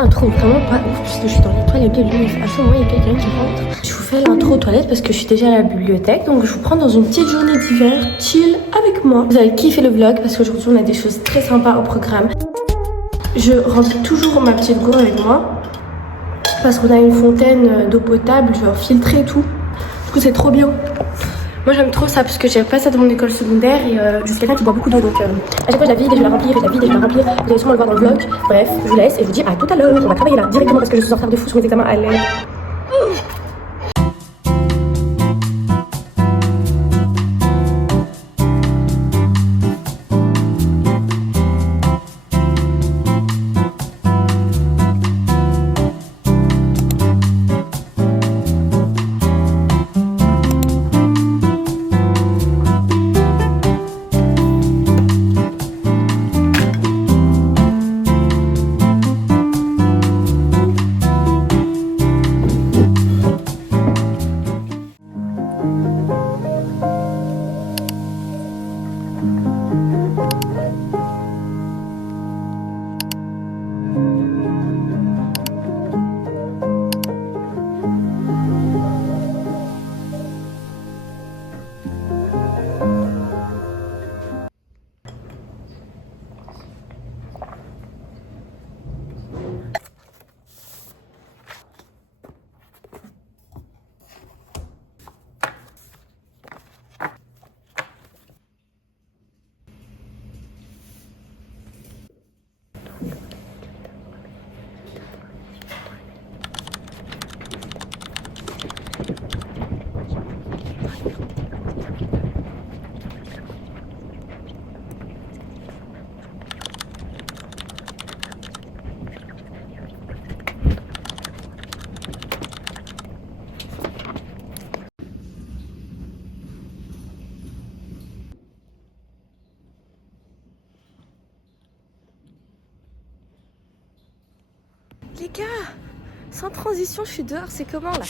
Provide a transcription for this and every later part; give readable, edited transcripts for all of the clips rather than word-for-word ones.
Intro vraiment pas ouf puisque je suis dans les toilettes de l'UNIF. À ce moment, il y a quelqu'un qui rentre. Je vous fais l'intro aux toilettes parce que je suis déjà à la bibliothèque. Donc je vous prends dans une petite journée d'hiver chill avec moi. Vous allez kiffer le vlog parce qu'aujourd'hui on a des choses très sympas au programme. Je remplis toujours ma petite gourde avec moi parce qu'on a une fontaine d'eau potable, je vais filtrer et tout. Du coup c'est trop bien. Moi j'aime trop ça parce que j'ai pas ça dans mon école secondaire et je suis quelqu'un qui boit beaucoup d'eau, donc à chaque fois je la vide et je la remplis et je la vide et je la remplis. Vous allez sûrement le voir dans le vlog. Bref, je vous laisse et je vous dis à tout à l'heure. On va travailler là directement parce que je suis en retard de fou sur mes examens à l'aide. Les gars, sans transition, je suis dehors, c'est comment là?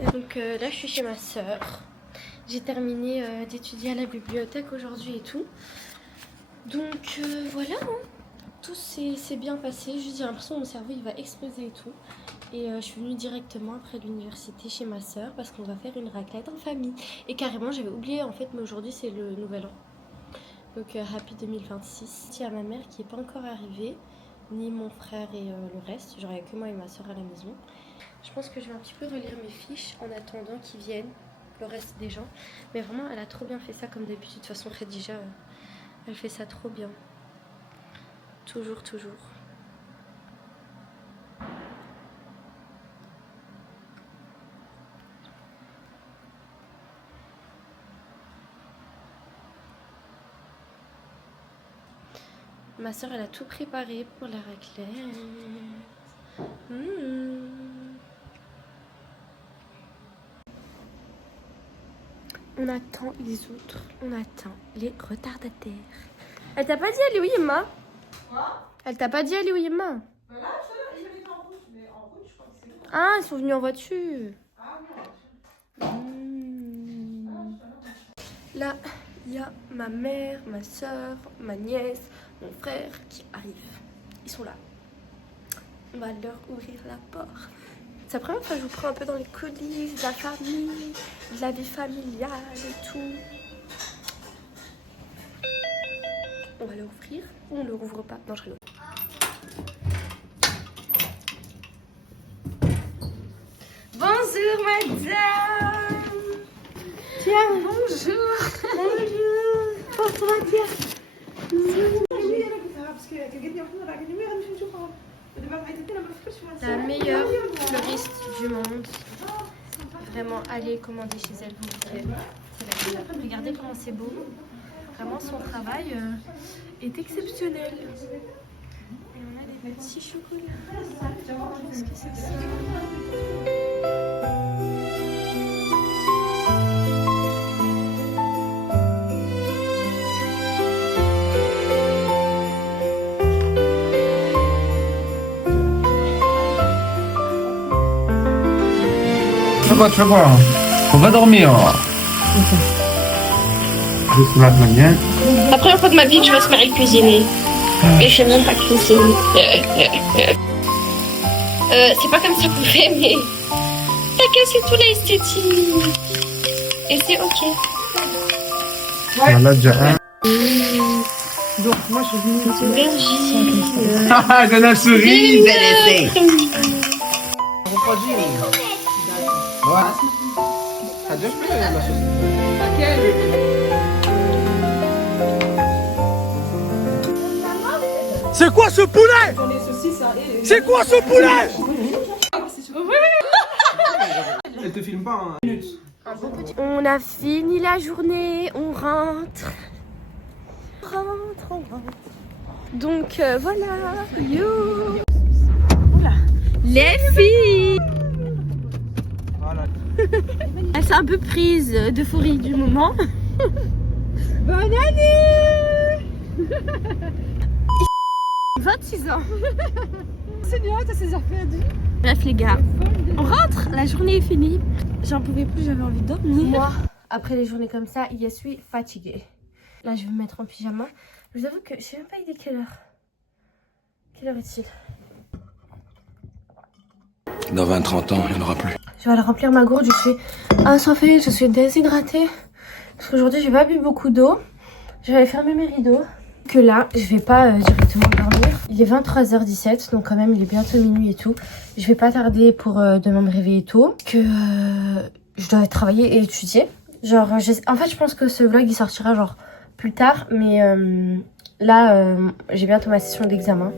Et donc là, je suis chez ma soeur. J'ai terminé d'étudier à la bibliothèque aujourd'hui et tout. Donc voilà, hein. Tout s'est bien passé. J'ai l'impression que mon cerveau il va exploser et tout. Et je suis venue directement après l'université chez ma soeur parce qu'on va faire une raclette en famille. Et carrément, j'avais oublié en fait, mais aujourd'hui c'est le nouvel an. Donc happy 2026. Il y a ma mère qui n'est pas encore arrivée, ni mon frère et le reste, genre il n'y a que moi et ma soeur à la maison. Je pense que je vais un petit peu relire mes fiches en attendant qu'ils viennent, le reste des gens. Mais vraiment, elle a trop bien fait ça comme d'habitude. De toute façon, Khadija, elle fait ça trop bien. Toujours, toujours. Ma soeur, elle a tout préparé pour la raclette. On attend les autres, on attend les retardataires. Elle t'a pas dit aller où Yemma? Quoi? Elle t'a pas dit aller où Yemma? Bah là, ils étaient en route, mais en route, je crois que c'est bon. Ah, ils sont venus en voiture. Ah oui, en voiture. Là, il y a ma mère, ma soeur, ma nièce, mon frère qui arrivent. Ils sont là. On va leur ouvrir la porte. C'est la première fois que je vous prends un peu dans les coulisses de la famille, de la vie familiale et tout. On va leur ouvrir ou on ne leur ouvre pas? Non, je rigole. Bonjour madame. Tiens, bonjour. Bonjour. Bonjour Tiens. La meilleure fleuriste du monde. Vraiment, allez commander chez elle, vous verrez. C'est la meilleure. Regardez comment c'est beau. Vraiment, son travail est exceptionnel. Et on a des petits chocolats. Qu'est-ce que c'est que ça? Tu vas voir, on va dormir. Je suis là maintenant. La première fois de ma vie que je vais se mettre à cuisiner. Et je sais même pas cuisiner. C'est pas comme ça qu'on fait, mais t'as cassé tout l'esthétique. Et c'est ok. On a déjà un. Donc moi je suis venue Aubergine. Ah, de la cerise. Voilà. T'as déjà fait la chose. C'est quoi ce poulet? C'est quoi ce poulet? Elle te filme pas, hein. On a fini la journée, on rentre. On rentre. Donc voilà, yo. Oula. Les filles. Voilà. Elle s'est un peu prise d'euphorie du moment. Bonne année. 26 ans. C'est bien, t'as ses affaires dit. Bref les gars, on rentre, la journée est finie. J'en pouvais plus, j'avais envie de dormir. Moi, après les journées comme ça, je suis fatiguée. Là, je vais me mettre en pyjama. Je vous avoue que je sais même pas il est quelle heure. Quelle heure est-il? Dans 20-30 ans, il n'y en aura plus. Je vais aller remplir ma gourde, je suis assoiffée, je suis déshydratée. Parce qu'aujourd'hui, j'ai pas bu beaucoup d'eau. Je vais aller fermer mes rideaux. Que là, je vais pas directement dormir. Il est 23h17, donc quand même, il est bientôt minuit et tout. Je vais pas tarder pour demain me réveiller tôt. Que je dois travailler et étudier. Genre, en fait, je pense que ce vlog, il sortira genre plus tard. Mais là, j'ai bientôt ma session d'examen.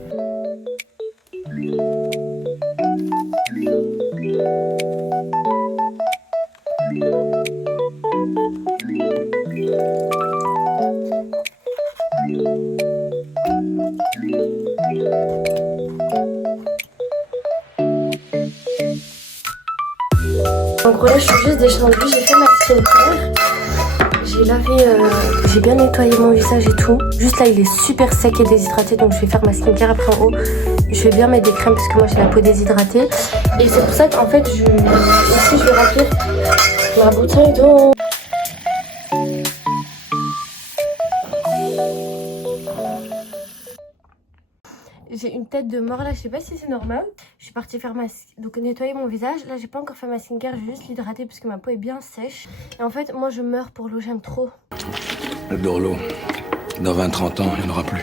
En gros là je suis juste descendue, j'ai fait ma skincare. J'ai lavé, j'ai bien nettoyé mon visage et tout. Juste là il est super sec et déshydraté, donc je vais faire ma skincare après en haut. Je vais bien mettre des crèmes parce que moi j'ai la peau déshydratée. Et c'est pour ça qu'en fait ici je vais remplir ma bouteille d'eau. J'ai une tête de mort là, je sais pas si c'est normal. Je suis partie faire donc nettoyer mon visage. Là j'ai pas encore fait ma skincare, je vais juste l'hydrater parce que ma peau est bien sèche. Et en fait moi je meurs pour l'eau, j'aime trop. J'adore l'eau. Dans 20-30 ans, il n'y en aura plus.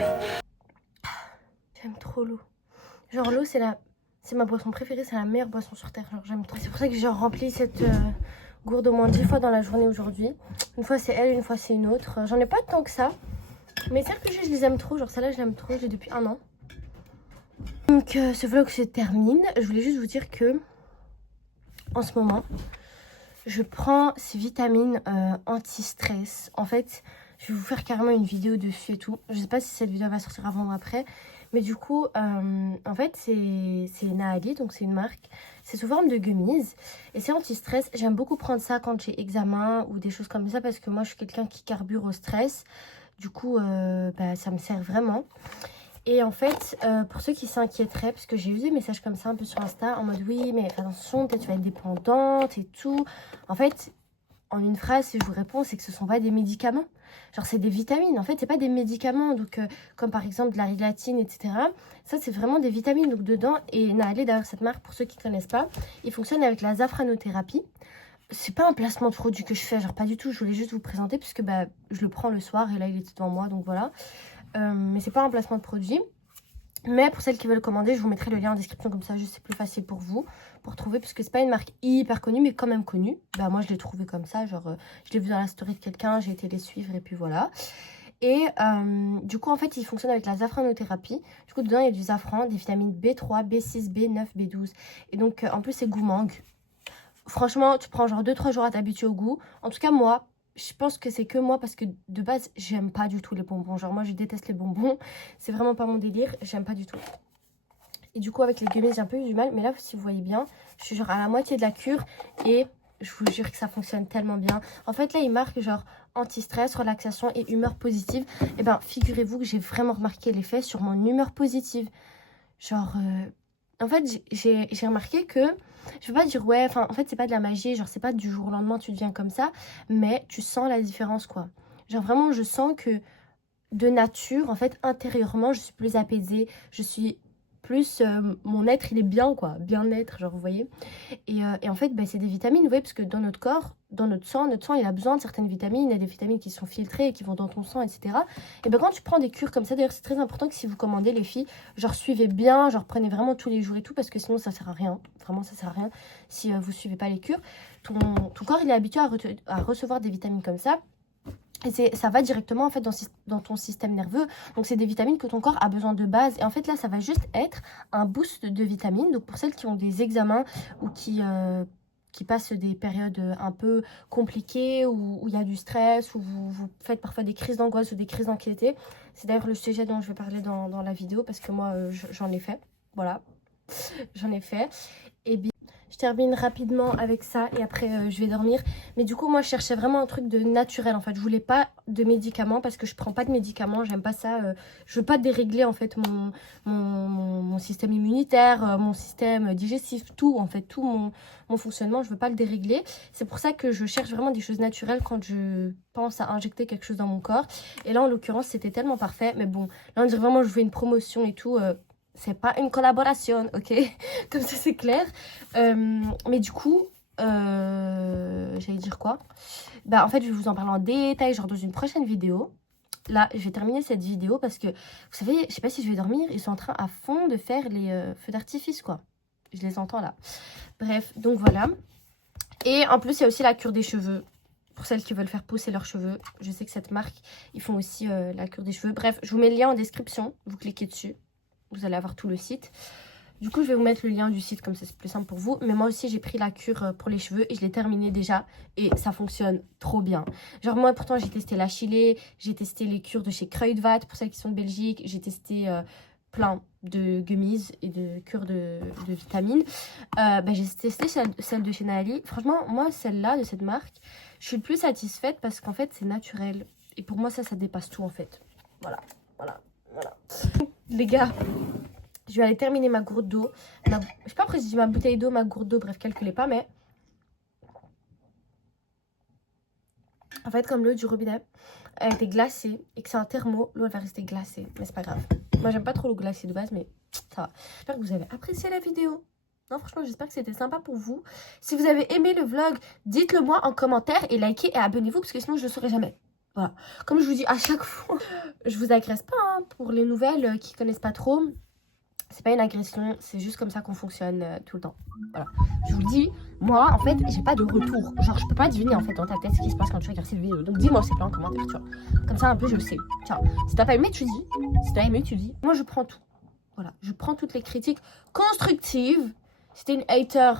J'aime trop l'eau. Genre l'eau c'est ma boisson préférée, c'est la meilleure boisson sur terre. Genre j'aime trop. C'est pour ça que j'ai rempli cette gourde au moins 10 fois dans la journée aujourd'hui. Une fois c'est elle, une fois c'est une autre. J'en ai pas tant que ça. Mais celles que j'ai, je les aime trop. Genre celle-là je l'aime trop, je l'ai depuis 1 an. Donc ce vlog se termine. Je voulais juste vous dire que en ce moment je prends ces vitamines anti-stress. En fait je vais vous faire carrément une vidéo dessus et tout. Je sais pas si cette vidéo va sortir avant ou après. Mais du coup en fait c'est Naali, donc c'est une marque. C'est sous forme de gummies et c'est anti-stress. J'aime beaucoup prendre ça quand j'ai examen ou des choses comme ça parce que moi je suis quelqu'un qui carbure au stress. Du coup ça me sert vraiment. Et en fait, pour ceux qui s'inquiéteraient, parce que j'ai eu des messages comme ça un peu sur Insta, en mode oui, mais fais attention, peut-être tu vas être dépendante et tout. En fait, en une phrase, si je vous réponds, c'est que ce ne sont pas des médicaments. Genre, c'est des vitamines. En fait, c'est pas des médicaments, donc comme par exemple de la réglatine, etc. Ça, c'est vraiment des vitamines. Donc dedans, et Naali, d'ailleurs, cette marque, pour ceux qui ne connaissent pas, il fonctionne avec la zafranothérapie. C'est pas un placement de produit que je fais, genre pas du tout. Je voulais juste vous présenter, puisque je le prends le soir, et là, il était devant moi, donc voilà. Mais c'est pas un placement de produit. Mais pour celles qui veulent commander, je vous mettrai le lien en description, comme ça juste c'est plus facile pour vous pour trouver, parce que c'est pas une marque hyper connue mais quand même connue. Moi je l'ai trouvé comme ça, genre je l'ai vu dans la story de quelqu'un, j'ai été les suivre et puis voilà. Et du coup en fait il fonctionne avec la zafranothérapie. Du coup dedans il y a du safran, des vitamines B3, B6, B9, B12 et donc en plus c'est goût mangue. Franchement tu prends genre 2-3 jours à t'habituer au goût. En tout cas moi je pense que c'est que moi parce que de base j'aime pas du tout les bonbons. Genre moi je déteste les bonbons. C'est vraiment pas mon délire. J'aime pas du tout. Et du coup avec les gummies j'ai un peu eu du mal. Mais là si vous voyez bien, je suis genre à la moitié de la cure. Et je vous jure que ça fonctionne tellement bien. En fait là il marque genre anti-stress, relaxation et humeur positive. Et ben figurez-vous que j'ai vraiment remarqué l'effet sur mon humeur positive. Genre en fait j'ai remarqué que je veux pas dire ouais, enfin en fait c'est pas de la magie, genre c'est pas du jour au lendemain tu deviens comme ça, mais tu sens la différence quoi. Genre vraiment je sens que de nature en fait intérieurement je suis plus apaisée, je suis plus mon être il est bien quoi, bien-être genre vous voyez. Et en fait bah, c'est des vitamines vous voyez parce que dans notre corps, dans notre sang il a besoin de certaines vitamines, il y a des vitamines qui sont filtrées et qui vont dans ton sang etc. Et ben quand tu prends des cures comme ça, d'ailleurs c'est très important que si vous commandez les filles, genre suivez bien, genre prenez vraiment tous les jours et tout parce que sinon ça sert à rien, vraiment ça sert à rien si vous suivez pas les cures. Ton corps il est habitué à recevoir des vitamines comme ça. Et ça va directement en fait dans ton système nerveux. Donc c'est des vitamines que ton corps a besoin de base. Et en fait là ça va juste être un boost de vitamines. Donc pour celles qui ont des examens ou qui passent des périodes un peu compliquées, où il y a du stress, où vous faites parfois des crises d'angoisse ou des crises d'anxiété. C'est d'ailleurs le sujet dont je vais parler dans la vidéo parce que moi j'en ai fait. Voilà, j'en ai fait. Et bien je termine rapidement avec ça et après je vais dormir. Mais du coup moi je cherchais vraiment un truc de naturel en fait. Je voulais pas de médicaments parce que je prends pas de médicaments, j'aime pas ça. Je veux pas dérégler en fait mon système immunitaire, mon système digestif, tout en fait, tout mon fonctionnement, je veux pas le dérégler. C'est pour ça que je cherche vraiment des choses naturelles quand je pense à injecter quelque chose dans mon corps. Et là en l'occurrence c'était tellement parfait. Mais bon, là on dirait vraiment que je fais une promotion et tout. C'est pas une collaboration, ok? Comme ça, c'est clair. Mais du coup, j'allais dire quoi? Bah, en fait, je vais vous en parler en détail, genre dans une prochaine vidéo. Là, je vais terminer cette vidéo parce que, vous savez, je sais pas si je vais dormir. Ils sont en train à fond de faire les feux d'artifice, quoi. Je les entends là. Bref, donc voilà. Et en plus, il y a aussi la cure des cheveux. Pour celles qui veulent faire pousser leurs cheveux. Je sais que cette marque, ils font aussi la cure des cheveux. Bref, je vous mets le lien en description. Vous cliquez dessus. Vous allez avoir tout le site. Du coup, je vais vous mettre le lien du site, comme ça c'est plus simple pour vous. Mais moi aussi, j'ai pris la cure pour les cheveux et je l'ai terminée déjà. Et ça fonctionne trop bien. Genre moi, pourtant, j'ai testé la Chilée. J'ai testé les cures de chez Kruidvat, pour celles qui sont de Belgique. J'ai testé plein de gummies et de cures de vitamines. J'ai testé celle de chez Naali. Franchement, moi, celle-là, de cette marque, je suis le plus satisfaite parce qu'en fait, c'est naturel. Et pour moi, ça dépasse tout, en fait. Voilà. Les gars, je vais aller terminer ma gourde d'eau. Je sais pas après si je dis ma bouteille d'eau, ma gourde d'eau, bref, calculez pas, mais... En fait, comme l'eau du robinet, elle était glacée et que c'est un thermo, l'eau elle va rester glacée, mais c'est pas grave. Moi, j'aime pas trop l'eau glacée de base, mais ça va. J'espère que vous avez apprécié la vidéo. Non, franchement, j'espère que c'était sympa pour vous. Si vous avez aimé le vlog, dites-le moi en commentaire et likez et abonnez-vous parce que sinon, je le saurai jamais. Voilà. Comme je vous dis à chaque fois, je vous agresse pas hein, pour les nouvelles qui connaissent pas trop. C'est pas une agression, c'est juste comme ça qu'on fonctionne tout le temps. Voilà. Je vous le dis, moi en fait, j'ai pas de retour. Genre, je peux pas deviner en fait dans ta tête ce qui se passe quand tu regardes cette vidéo. Donc dis-moi s'il te plaît en commentaire, tu vois. Comme ça un peu je le sais. Tiens, si t'as pas aimé, tu dis. Si t'as aimé, tu dis. Moi je prends tout. Voilà, je prends toutes les critiques constructives. Si t'es une hater,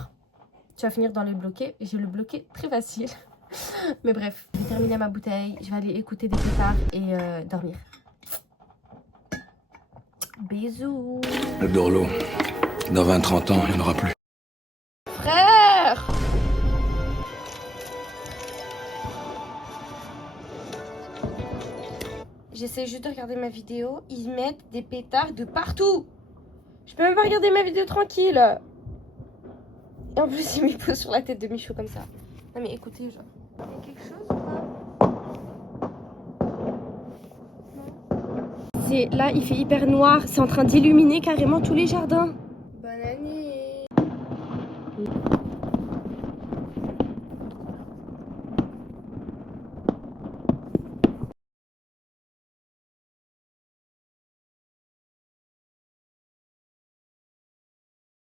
tu vas finir dans les bloqués. J'ai le bloqué très facile. Mais bref, je vais terminer ma bouteille, je vais aller écouter des pétards et dormir. Bisous. Le Dorlo, dans 20-30 ans, il n'y en aura plus. Frère! J'essaie juste de regarder ma vidéo, ils mettent des pétards de partout. Je peux même pas regarder ma vidéo tranquille. Et en plus ils me posent sur la tête de Michou comme ça. Non mais écoutez, genre... Il y a quelque chose ou pas? Là, il fait hyper noir. C'est en train d'illuminer carrément tous les jardins. Bonne année.